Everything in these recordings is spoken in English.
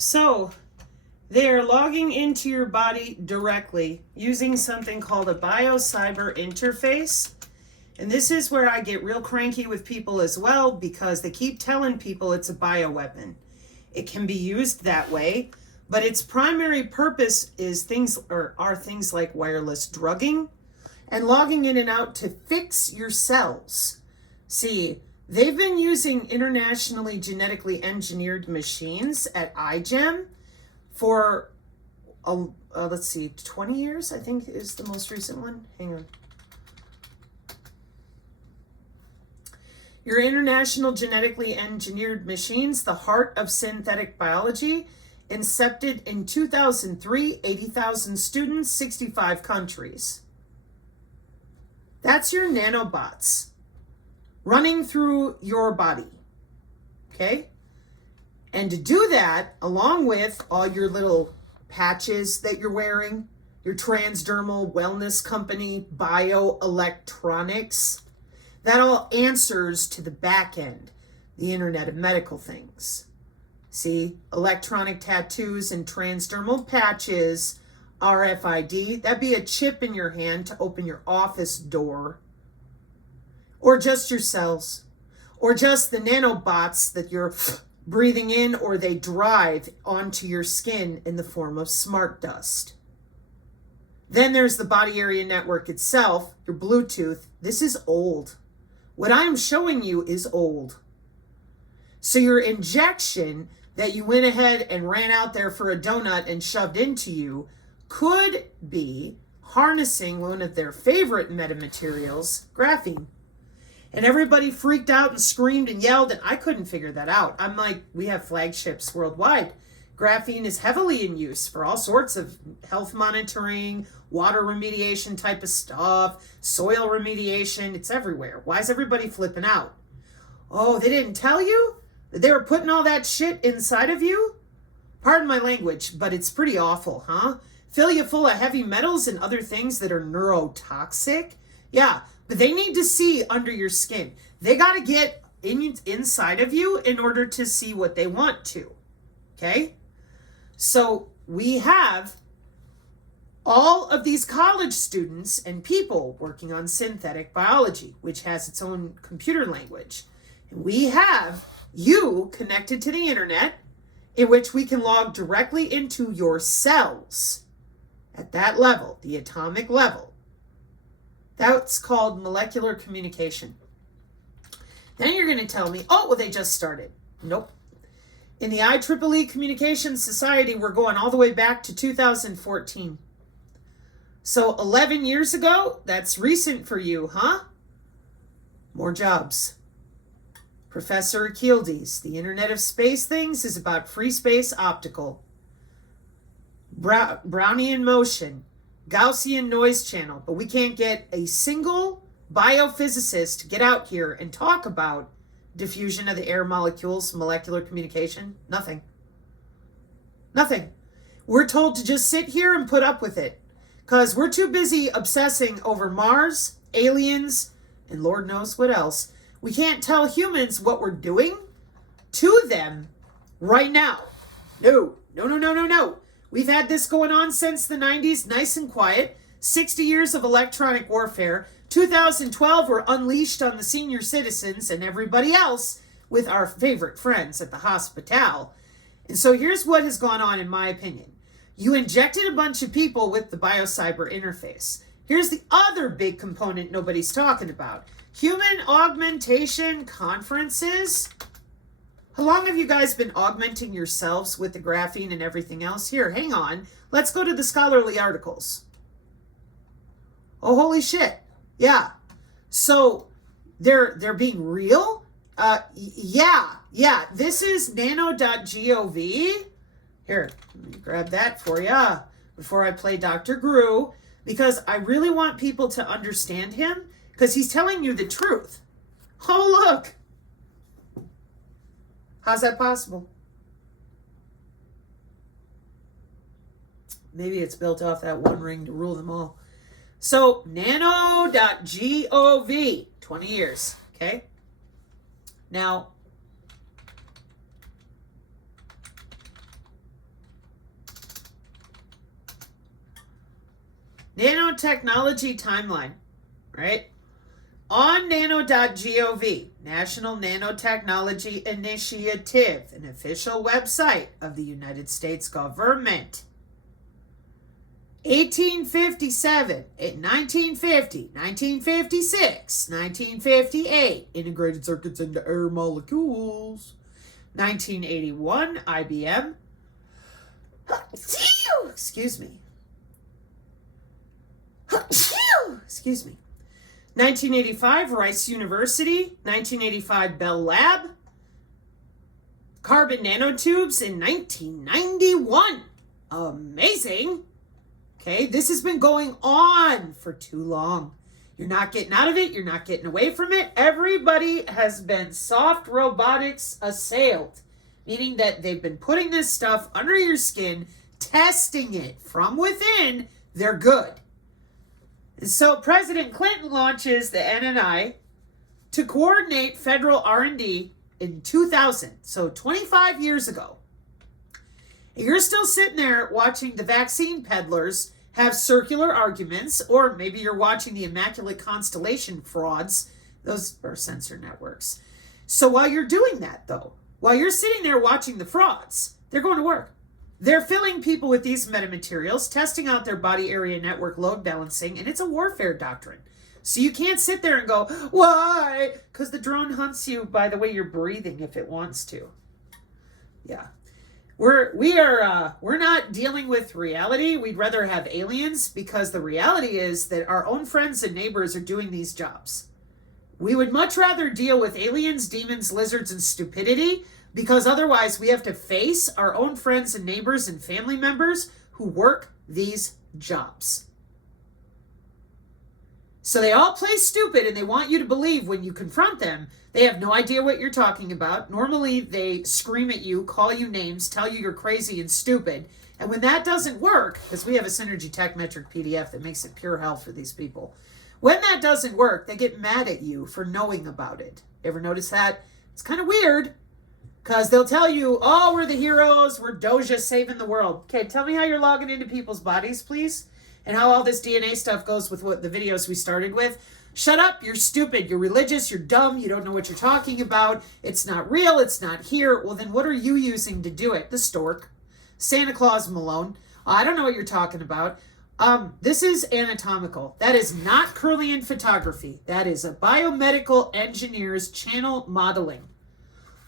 So they are logging into your body directly using something called a biocyber interface. And this is where I get real cranky with people as well, because they keep telling people it's a bioweapon. It can be used that way, but its primary purpose is are things like wireless drugging and logging in and out to fix your cells. See, they've been using internationally genetically engineered machines at iGEM for, let's see, 20 years, I think is the most recent one. Hang on. Your international genetically engineered machines, the heart of synthetic biology, incepted in 2003, 80,000 students, 65 countries. That's your nanobots running through your body, okay? And to do that, along with all your little patches that you're wearing, your transdermal wellness company, bioelectronics, that all answers to the back end, the Internet of Medical Things. See, electronic tattoos and transdermal patches, RFID, that'd be a chip in your hand to open your office door, or just your cells, or just the nanobots that you're breathing in, or they drive onto your skin in the form of smart dust. Then there's the body area network itself, your Bluetooth. This is old. What I'm showing you is old. So your injection that you went ahead and ran out there for a donut and shoved into you could be harnessing one of their favorite metamaterials, graphene. And everybody freaked out and screamed and yelled, and I couldn't figure that out. I'm like, we have flagships worldwide. Graphene is heavily in use for all sorts of health monitoring, water remediation type of stuff, soil remediation. It's everywhere. Why is everybody flipping out? Oh, they didn't tell you that they were putting all that shit inside of you? Pardon my language, but it's pretty awful, huh? Fill you full of heavy metals and other things that are neurotoxic? Yeah, but they need to see under your skin. They got to get inside of you in order to see what they want to, okay? So we have all of these college students and people working on synthetic biology, which has its own computer language. And we have you connected to the internet, in which we can log directly into your cells at that level, the atomic level. That's called molecular communication. Then you're going to tell me, oh, well, they just started. Nope. In the IEEE Communications Society, we're going all the way back to 2014. So 11 years ago, that's recent for you, huh? More jobs. Professor Achildes, the Internet of Space Things is about free space optical. Brownian motion, Gaussian noise channel, but we can't get a single biophysicist to get out here and talk about diffusion of the air molecules, molecular communication. Nothing. Nothing. We're told to just sit here and put up with it because we're too busy obsessing over Mars, aliens, and Lord knows what else. We can't tell humans what we're doing to them right now. No. We've had this going on since the 90s, nice and quiet. 60 years of electronic warfare. 2012 were unleashed on the senior citizens and everybody else with our favorite friends at the hospital. And so here's what has gone on in my opinion. You injected a bunch of people with the biocyber interface. Here's the other big component nobody's talking about. Human augmentation conferences. How long have you guys been augmenting yourselves with the graphene and everything else? Here, hang on. Let's go to the scholarly articles. Oh, holy shit. Yeah. So they're being real? Yeah. This is nano.gov. Here, let me grab that for you before I play Dr. Gru, because I really want people to understand him, because he's telling you the truth. Oh, look. How's that possible? Maybe it's built off that one ring to rule them all. So, nano.gov, 20 years, okay? Now, nanotechnology timeline, right? On nano.gov, National Nanotechnology Initiative, an official website of the United States government. 1857, 1950, 1956, 1958, integrated circuits into air molecules. 1981, IBM. Excuse me. Excuse me. 1985, Rice University. 1985, Bell Lab. Carbon nanotubes in 1991. Amazing. Okay, this has been going on for too long. You're not getting out of it. You're not getting away from it. Everybody has been soft robotics assailed, meaning that they've been putting this stuff under your skin, testing it from within. They're good. And so President Clinton launches the NNI to coordinate federal R&D in 2000, so 25 years ago. And you're still sitting there watching the vaccine peddlers have circular arguments, or maybe you're watching the Immaculate Constellation frauds. Those are sensor networks. So while you're doing that, though, while you're sitting there watching the frauds, they're going to work. They're filling people with these metamaterials, testing out their body area network load balancing, and it's a warfare doctrine. So you can't sit there and go, why? Because the drone hunts you by the way you're breathing if it wants to. Yeah. We're not dealing with reality. We'd rather have aliens, because the reality is that our own friends and neighbors are doing these jobs. We would much rather deal with aliens, demons, lizards, and stupidity, because otherwise we have to face our own friends and neighbors and family members who work these jobs. So they all play stupid, and they want you to believe when you confront them, they have no idea what you're talking about. Normally they scream at you, call you names, tell you you're crazy and stupid. And when that doesn't work, because we have a Synergy Tech Metric PDF that makes it pure hell for these people. When that doesn't work, they get mad at you for knowing about it. Ever notice that? It's kind of weird, because they'll tell you, oh, we're the heroes, we're Doja saving the world. Okay, tell me how you're logging into people's bodies, please. And how all this DNA stuff goes with what the videos we started with. Shut up, you're stupid, you're religious, you're dumb, you don't know what you're talking about, it's not real, it's not here. Well, then what are you using to do it? The stork. Santa Claus Malone. I don't know what you're talking about. This is anatomical. That is not Kirlian photography. That is a biomedical engineer's channel modeling.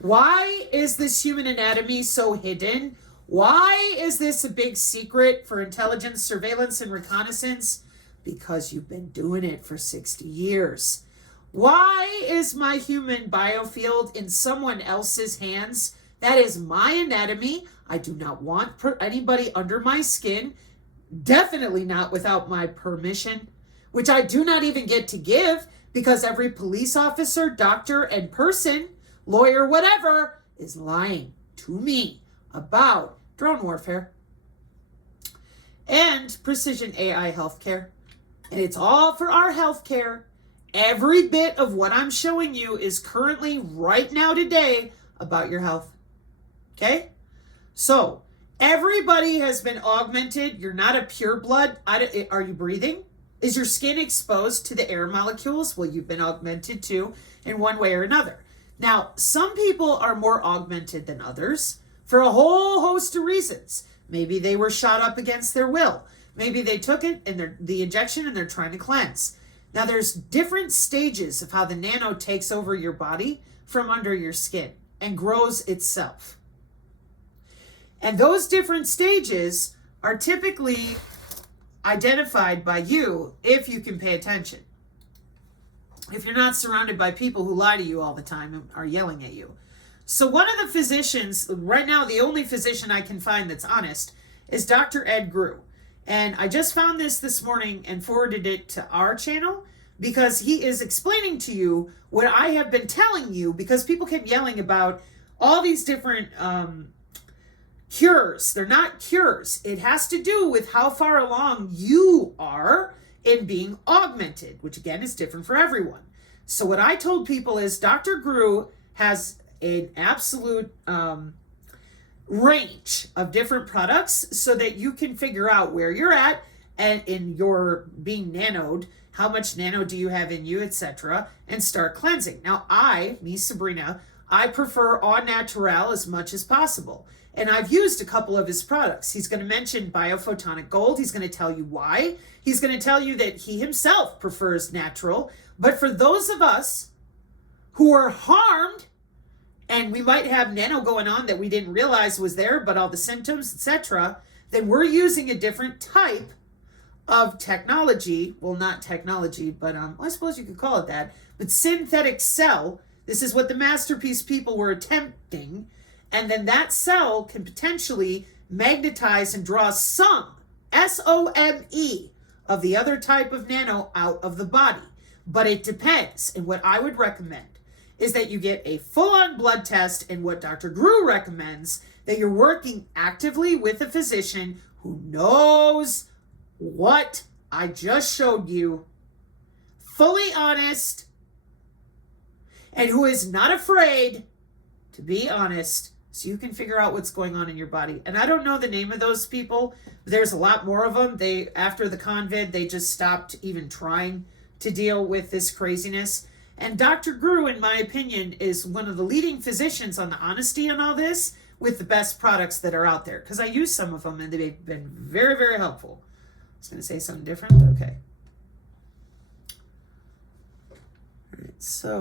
Why is this human anatomy so hidden? Why is this a big secret for intelligence, surveillance, and reconnaissance? Because you've been doing it for 60 years. Why is my human biofield in someone else's hands? That is my anatomy. I do not want anybody under my skin. Definitely not without my permission, which I do not even get to give, because every police officer, doctor, and person, lawyer, whatever, is lying to me about drone warfare and precision AI healthcare. And it's all for our healthcare. Every bit of what I'm showing you is currently, right now, today, about your health. Okay? So, everybody has been augmented. You're not a pureblood. Are you breathing? Is your skin exposed to the air molecules? Well, you've been augmented too, in one way or another. Now, some people are more augmented than others for a whole host of reasons. Maybe they were shot up against their will. Maybe they took it and the injection and they're trying to cleanse. Now, there's different stages of how the nano takes over your body from under your skin and grows itself. And those different stages are typically identified by you if you can pay attention. If you're not surrounded by people who lie to you all the time and are yelling at you. So one of the physicians, right now the only physician I can find that's honest, is Dr. Ed Grew. And I just found this morning and forwarded it to our channel, because he is explaining to you what I have been telling you, because people kept yelling about all these different cures. They're not cures. It has to do with how far along you are in being augmented, which again is different for everyone. So what I told people is Dr. Grew has an absolute range of different products so that you can figure out where you're at and in your being nanoed, how much nano do you have in you, etc., and start cleansing. Now, Sabrina, I prefer au naturel as much as possible. And I've used a couple of his products. He's going to mention Biophotonic Gold. He's going to tell you why. He's going to tell you that he himself prefers natural. But for those of us who are harmed, and we might have nano going on that we didn't realize was there, but all the symptoms, etc., then we're using a different type of technology. Well, not technology, but I suppose you could call it that. But synthetic cell, this is what the masterpiece people were attempting. And then that cell can potentially magnetize and draw some, SOME, of the other type of nano out of the body. But it depends. And what I would recommend is that you get a full-on blood test, and what Dr. Grew recommends, that you're working actively with a physician who knows what I just showed you, fully honest, and who is not afraid to be honest, so you can figure out what's going on in your body. And I don't know the name of those people, but there's a lot more of them. After the convid, they just stopped even trying to deal with this craziness. And Dr. Grew, in my opinion, is one of the leading physicians on the honesty and all this, with the best products that are out there. Because I use some of them, and they've been very, very helpful. I was going to say something different. Okay. All right, so